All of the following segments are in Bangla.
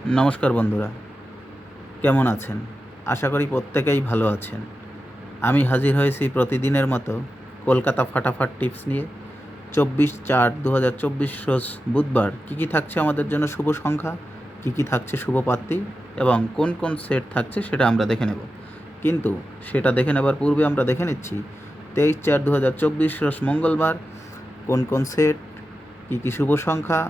নমস্কার বন্ধুরা, কেমন আছেন? আশা করি প্রত্যেকেই ভালো আছেন। আমি হাজির হয়েছি প্রতিদিনের মতো কলকাতা ফাটাফাট টিপস নিয়ে। 24/4/2024 রোজ বুধবার কী কী থাকছে আমাদের জন্য শুভ সংখ্যা, কী কী থাকছে শুভ পাত্রী এবং কোন কোন সেট থাকছে সেটা আমরা দেখে নেব। কিন্তু সেটা দেখে নেবার পূর্বে আমরা দেখে নিচ্ছি 23/4/2024 রোজ মঙ্গলবার কোন কোন সেট, কী কী শুভ সংখ্যা,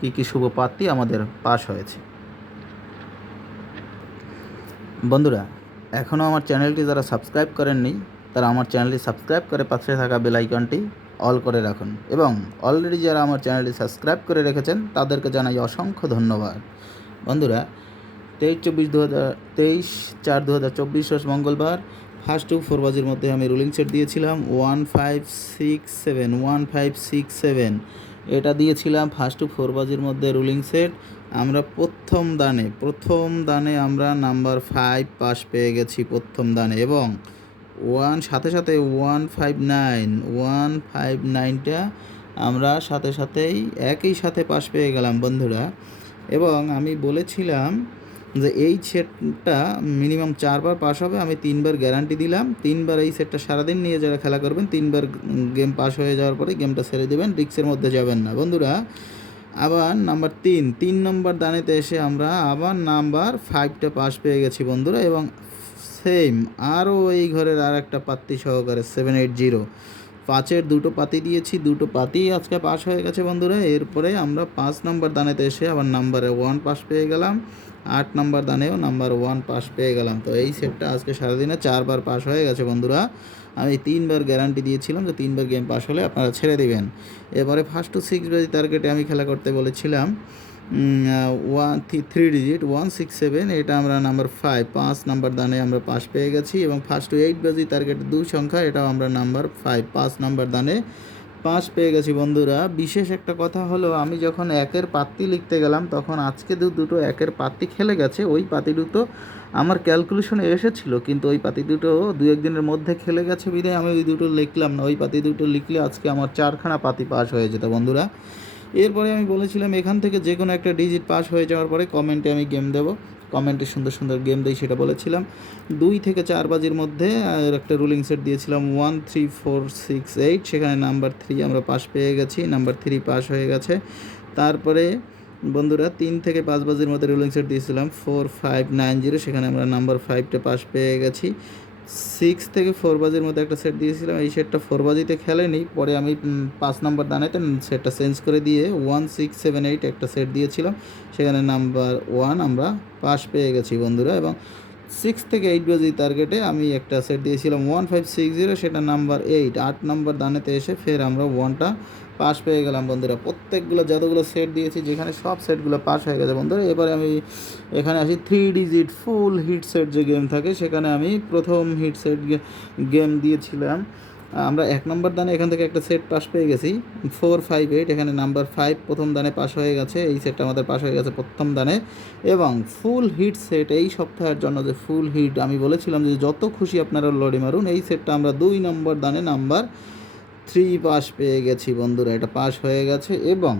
কী কী শুভ পাত্রী আমাদের পাস হয়েছে। বন্ধুরা, এখনও আমার চ্যানেলটি যারা সাবস্ক্রাইব করেননি তারা আমার চ্যানেলটি সাবস্ক্রাইব করে পাশে থাকা বেল আইকনটি অল করে রাখুন এবং অলরেডি যারা আমার চ্যানেলটি সাবস্ক্রাইব করে রেখেছেন তাদেরকে জানাই অসংখ্য ধন্যবাদ। বন্ধুরা, 23/4/2024 রোজ মঙ্গলবার ফার্স্ট টু 4 বাজির মধ্যে আমি রুলিং সেট দিয়েছিলাম 1567 এটা দিয়েছিলাম ফার্স্ট টু 4 বাজির মধ্যে রুলিং সেট। আমরা প্রথম দানে আমরা নাম্বার 5 পাস পেয়ে গেছি প্রথম দানে এবং সাথে 159টা আমরা সাথেই একই সাথে পাস পেয়ে গেলাম বন্ধুরা। এবং আমি বলেছিলাম যে এই সেটটা মিনিমাম 4বার পাস হবে, আমি 3বার গ্যারান্টি দিলাম। 3বার এই সেটটা সারাদিন নিয়ে যারা খেলা করবেন 3বার গেম পাস হয়ে যাওয়ার পরে গেমটা ছেড়ে দেবেন, রিস্কের মধ্যে যাবেন না বন্ধুরা। আবার নাম্বার 3 নম্বর দানেতে এসে আমরা আবার নাম্বার 5টা পাস পেয়ে গেছি বন্ধুরা এবং সেম আরও এই ঘরের আর একটা পাত্তি সহকারে 780 5-এর 2টো পাতি দিয়েছি, 2টো পাতি আজকে পাস হয়ে গেছে বন্ধুরা। এরপরে আমরা 5 নম্বর দানেতে এসে আবার নাম্বারে 1 পাস পেয়ে গেলাম, 8 নম্বর দানেও নাম্বার 1 পাস পেয়ে গেলাম। তো এই সেটটা আজকে সারাদিনে 4বার পাস হয়ে গেছে বন্ধুরা। আমি 3বার গ্যারান্টি দিয়েছিলাম যে 3বার গেম পাস হলে আপনারা ছেড়ে দেবেন। এবারে ফার্স্ট টু 6 বাজি টার্গেটে আমি খেলা করতে বলেছিলাম 3 ডিজিট 167, এটা আমরা নাম্বার 5 নাম্বার দানে আমরা পাস পেয়ে গেছি এবং ফার্স্ট টু 8 বাজি টার্গেট 2 সংখ্যা, এটাও আমরা নাম্বার 5 নাম্বার দানে পাস পেয়ে গেছি বন্ধুরা। বিশেষ একটা কথা হলো, আমি যখন একের পাত্তি লিখতে গেলাম তখন আজকে দুটো একের পাত্তি খেলে গেছে। ওই পাতি দুটো আমার ক্যালকুলেশনে এসেছিলো, কিন্তু ওই পাতি দুটো 2-1 দিনের মধ্যে খেলে গেছে বিধায় আমি ওই দুটো লিখলাম না। ওই পাতি দুটো লিখলে আজকে আমার 4খানা পাতি পাস হয়ে যেত বন্ধুরা। এরপরে আমি বলেছিলাম এখান থেকে যে কোনো একটা ডিজিট পাস হয়ে যাওয়ার পরে কমেন্টে আমি গেম দেবো, কমেন্টে সুন্দর গেম দেই সেটা বলেছিলাম। 2 থেকে 4 বাজির মধ্যে আর একটা রুলিং সেট দিয়েছিলাম 13468, সেখানে নাম্বার 3 আমরা পাস পেয়ে গেছি, নাম্বার 3 পাস হয়ে গেছে। তারপরে বন্ধুরা 3 থেকে 5 বাজির মধ্যে রুলিং সেট দিয়েছিলাম 4590, সেখানে আমরা নাম্বার 5টা পাস পেয়ে গেছি। 6 থেকে 4 বাজির মধ্যে একটা সেট দিয়েছিলাম, এই সেটটা 4 বাজিতে খেলেনি, পরে আমি 5 নাম্বার দানাতে সেটটা চেঞ্জ করে দিয়ে 1678 একটা সেট দিয়েছিলাম, সেখানে নাম্বার 1 আমরা পাস পেয়ে গেছি বন্ধুরা। এবং 6 থেকে 8 বাজি টার্গেটে আমি একটা সেট দিয়েছিলাম 1560, সেটা নাম্বার 8 নাম্বার দানেতে এসে ফের আমরা 1টা পাস পেয়ে গেলাম বন্ধুরা। প্রত্যেকগুলো যতগুলো সেট দিয়েছি যেখানে সব সেটগুলো পাস হয়ে গেছে বন্ধুরা। এবারে আমি এখানে আসি 3 ডিজিট ফুল হিট সেট যে গেম থাকে, সেখানে আমি প্রথম হিট সেট গেম দিয়েছিলাম। আমরা 1 নম্বর দানে এখান থেকে একটা সেট পাস পেয়ে গেছি 458, এখানে নাম্বার 5 প্রথম দানে পাস হয়ে গেছে, এই সেটটা আমাদের পাস হয়ে গেছে প্রথম দানে। এবং ফুল হিট সেট এই সপ্তাহের জন্য যে ফুল হিট আমি বলেছিলাম যে যত খুশি আপনারা লড়ি মারুন, এই সেটটা আমরা 2 নম্বর দানে নাম্বার 3 পাস পেয়ে গেছি বন্ধুরা, এটা পাস হয়ে গেছে। এবং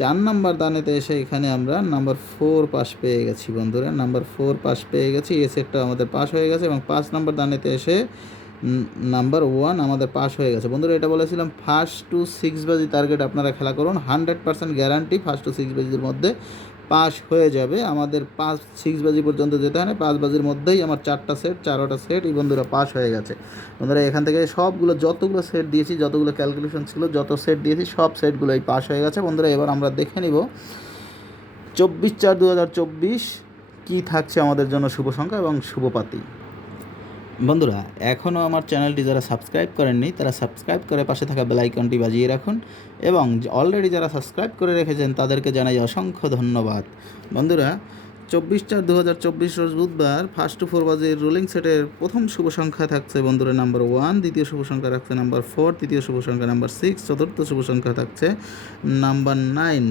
4 নাম্বার দানেতে এসে এখানে আমরা নাম্বার 4 পাস পেয়ে গেছি বন্ধুরা, নাম্বার 4 পাস পেয়ে গেছি, এই সেটটা আমাদের পাস হয়ে গেছে। এবং 5 নাম্বার দানেতে এসে নাম্বার 1 আমাদের পাস হয়ে গেছে বন্ধুরা। এটা বলেছিলাম ফার্স্ট টু 6 বাজি টার্গেট আপনারা খেলা করুন, 100% গ্যারান্টি ফার্স্ট টু 6 বাজির মধ্যে পাস হয়ে যাবে। আমাদের 5-6 বাজি পর্যন্ত যেতে হয় না, 5 বাজির মধ্যেই আমার 4টা সেট এই বন্ধুরা পাস হয়ে গেছে বন্ধুরা। এখান থেকে সবগুলো যতগুলো সেট দিয়েছি, যতগুলো ক্যালকুলেশন ছিল, যত সেট দিয়েছি সব সেটগুলোই পাস হয়ে গেছে বন্ধুরা। এবার আমরা দেখে নিব 24/4/2024 কী থাকছে আমাদের জন্য শুভ সংখ্যা এবং শুভ পাতি। বন্ধুরা, এখনও আমার চ্যানেলটি যারা সাবস্ক্রাইব করেননি তারা সাবস্ক্রাইব করে পাশে থাকা বেল আইকনটি বাজিয়ে রাখুন এবং অলরেডি যারা সাবস্ক্রাইব করে রেখেছেন তাদেরকে জানাই অসংখ্য ধন্যবাদ। বন্ধুরা, 24/4/2024 রোজ বুধবার ফার্স্ট টু 4 বাজে রুলিং সেটের প্রথম শুভ সংখ্যা থাকছে বন্ধুরা নাম্বার 1, দ্বিতীয় শুভ সংখ্যা থাকছে নাম্বার 4, তৃতীয় শুভ সংখ্যা নাম্বার 6, চতুর্থ শুভ সংখ্যা থাকছে নাম্বার 9।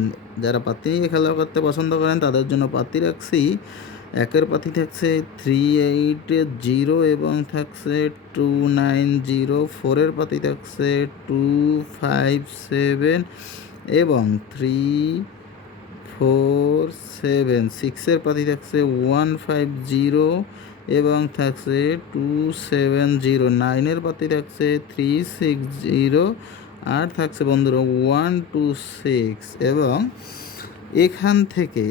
যারা পাত্তি নিয়ে খেলা করতে পছন্দ করেন তাদের জন্য পাত্তি রাখছি, একের পাতি থাকছে 380 এবং থাকছে 290, 4-এর পাতি থাকছে 257 এবং 47, 6-এর পাতি থাকছে 150 এবং থাকছে 270, 9-এর পাতি থাকছে 360 আর থাকছে বন্ধুরা 126 এবং এখান থেকে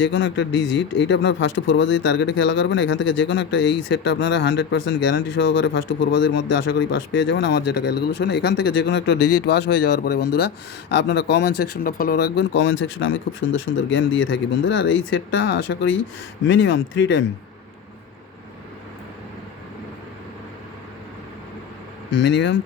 যে কোনো একটা ডিজিট, এইটা আপনার ফার্স্ট 4 বাজি টার্গেটে খেলা করবেন। এখান থেকে যে কোনো একটা, এই সেটটা আপনারা 100% গ্যারান্টি সহকারে ফার্স্ট 4 বাজির মধ্যে আশা করি পাস পেয়ে যাবেন। আমার যেটা ক্যালকুলেশন, এখান থেকে যে কোনো একটা ডিজিট পাস হয়ে যাওয়ার পরে বন্ধুরা আপনারা কমেন্ট সেকশনটা ফলো রাখবেন। কমেন্ট সেকশনে আমি খুব সুন্দর সুন্দর গেম দিয়ে থাকি বন্ধুরা। আর এই সেটটা আশা করি মিনিমাম 3 টাইম, মিনিমাম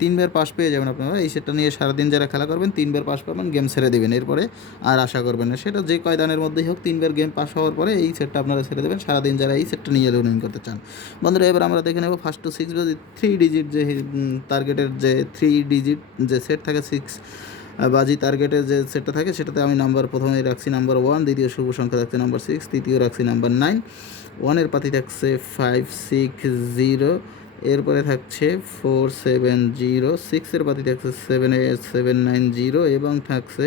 3বার পাস পেয়ে যাবেন আপনারা। এই সেটটা নিয়ে সারাদিন যারা খেলা করবেন 3বার পাস পাবেন, গেম ছেড়ে দেবেন, এরপরে আর আশা করবেন না। সেটা যে কয় দানের মধ্যেই হোক, 3বার গেম পাস হওয়ার পরে এই সেটটা আপনারা ছেড়ে দেবেন সারাদিন যারা এই সেটটা নিয়ে লুনিং করতে চান বন্ধুরা। এবার আমরা দেখে নেব ফার্স্ট টু 6 বাজি 3 ডিজিট যে টার্গেটের যে 3 ডিজিট যে সেট থাকে, 6 বাজি টার্গেটের যে সেটটা থাকে, সেটাতে আমি নাম্বার প্রথমেই রাখছি নাম্বার 1, দ্বিতীয় শুভ সংখ্যা থাকছে নাম্বার 6, তৃতীয় রাখছি নাম্বার 9, 1-এর পাতি থাকছে 560, এরপরে থাকছে 470, 6-এর পাতি থাকছে 790 এবং থাকছে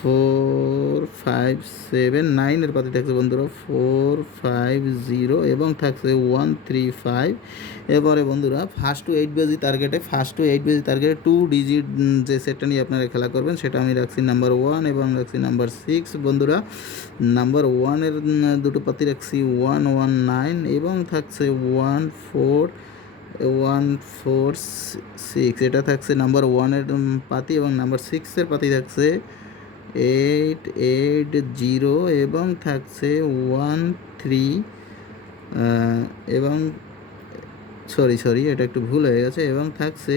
457, 9-এর পাতি থাকছে বন্ধুরা 450 এবং থাকছে 135। এবারে বন্ধুরা ফার্স্ট টু 8 বাজি টার্গেটে 2 ডিজিট যে সেটটা নিয়ে আপনারা খেলা করবেন, সেটা আমি রাখছি নাম্বার 1 এবং রাখছি নাম্বার 6 বন্ধুরা। নাম্বার 1-এর দুটো পাতি রাখছি 119 এবং থাকছে 146, এটা থাকছে নাম্বার 1-এর পাতি এবং নাম্বার 6-এর পাতি থাকছে 880 এবং থাকছে 13 এবং সরি এটা একটু ভুল হয়ে গেছে, এবং থাকছে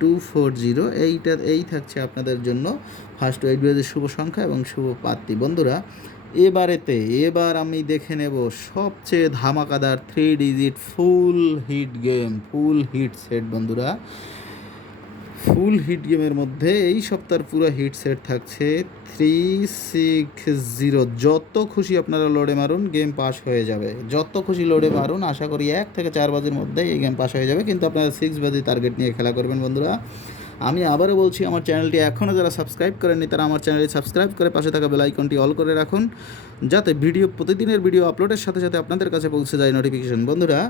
240 এই থাকছে আপনাদের জন্য ফার্স্ট 8 বাজে শুভ সংখ্যা এবং শুভ পাত্তি বন্ধুরা। এবার আমি দেখে নেব সবচেয়ে ধামাকাদার 3 ডিজিট ফুল হিট গেম, ফুল হিট সেট বন্ধুরা। ফুল হিট গেমের মধ্যে এই সপ্তাহের পুরো হিট সেট থাকছে 360। যত খুশি আপনারা লোডে মারুন, গেম পাস হয়ে যাবে। যত খুশি লোডে মারুন, আশা করি 1 থেকে 4 বাজির মধ্যে এই গেম পাস হয়ে যাবে। কিন্তু আপনারা 6 বাজি টার্গেট নিয়ে খেলা করবেন বন্ধুরা। আমি আবারও বলছি, আমার চ্যানেলটি এখনও যারা সাবস্ক্রাইব করেননি তারা আমার চ্যানেলটি সাবস্ক্রাইব করে পাশে থাকা বেল আইকনটি অল করে রাখুন, যাতে প্রতিদিনের ভিডিও আপলোডের সাথে সাথে আপনাদের কাছে পৌঁছে যায় নোটিফিকেশন বন্ধুরা।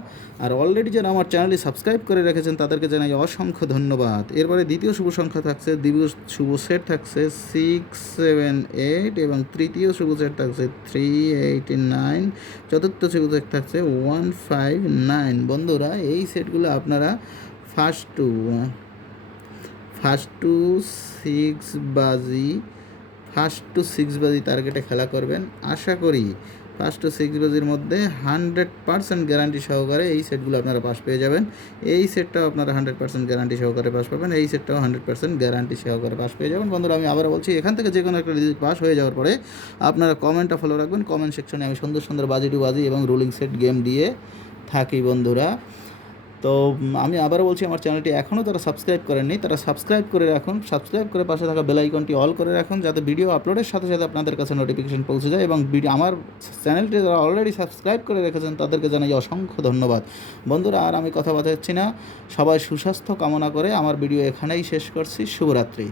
আর অলরেডি যারা আমার চ্যানেলটি সাবস্ক্রাইব করে রেখেছেন তাদেরকে জানাই অসংখ্য ধন্যবাদ। এরপরে দ্বিতীয় শুভ সংখ্যা থাকছে, দ্বিতীয় শুভ সেট থাকছে 678 এবং তৃতীয় শুভ সেট থাকছে 389, চতুর্থ শুভ সেট থাকছে 159 বন্ধুরা। এই সেটগুলো আপনারা ফার্স্ট টু 6 বাজি টার্গেটে খেলা করবেন। আশা করি ফার্স্ট টু 6 বাজির মধ্যে 100% গ্যারান্টি সহকারে এই সেটগুলো আপনারা পাস পেয়ে যাবেন। এই সেটটাও আপনারা 100% গ্যারান্টি সহকারে পাস পাবেন, এই সেটটাও 100% গ্যারান্টি সহকারে পাস পেয়ে যাবেন বন্ধুরা। আমি আবার বলছি, এখান থেকে যে কোনো একটা ডিজিট পাস হয়ে যাওয়ার পরে আপনারা কমেন্টটা ফলো রাখবেন। কমেন্ট সেকশনে আমি সুন্দর সুন্দর বাজি এবং রুলিং সেট গেম দিয়ে থাকি বন্ধুরা। তো আমি আবারও বলছি, আমার চ্যানেলটি এখনও যারা সাবস্ক্রাইব করেননি তারা সাবস্ক্রাইব করে রাখুন, সাবস্ক্রাইব করে পাশে থাকা বেল আইকনটি অল করে রাখুন, যাতে ভিডিও আপলোডের সাথে সাথে আপনাদের কাছে নোটিফিকেশন পৌঁছে যায়। এবং আমার চ্যানেলটি যারা অলরেডি সাবস্ক্রাইব করে রেখেছেন তাদেরকে জানাই অসংখ্য ধন্যবাদ বন্ধুরা। আর আমি কথা বাঁচাচ্ছি না, সবাই সুস্বাস্থ্য কামনা করে আমার ভিডিও এখানেই শেষ করছি। শুভরাত্রি।